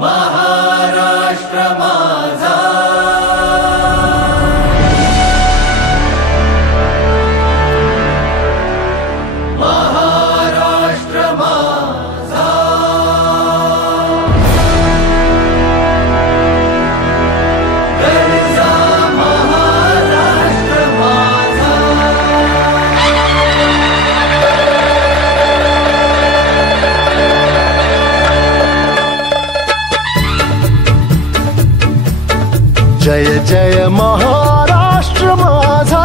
महाराष्ट्र माझा, महाराष्ट्र माझा, गरजा महाराष्ट्र माझा. जय जय महाराष्ट्र माझा,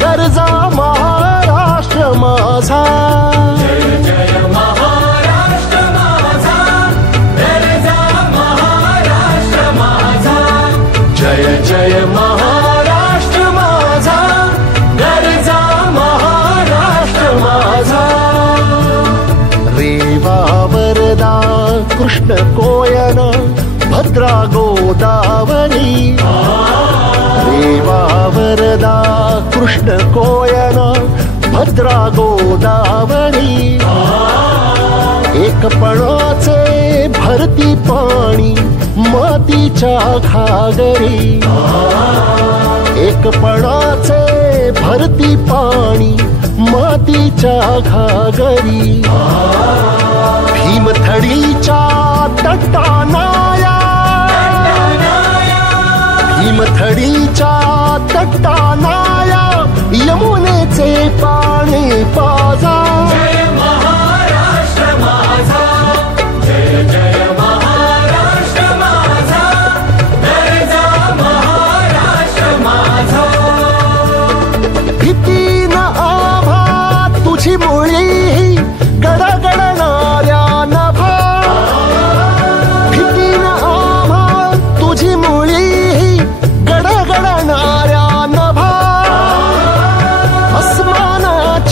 गरजा महाराष्ट्र माझा. जय जय महाराष्ट्र माझा, गरजा महाराष्ट्र माझा. जय जय महाराष्ट्र माझा, गरजा महाराष्ट्र माझा. रेवा वरदा कृष्ण कोयना भद्रा गोदावरी. रेवा वरदा कृष्ण कोयना भद्रा गोदावरी. एकपणाचे भरती पाणी मातीच्या घागरी. एकपणाचे भरती पाणी मातीच्या घागरी. भीमथडीच्या तटानाया, भीमथडीच्या तटानाया यमुनेचे पाणी पाजा.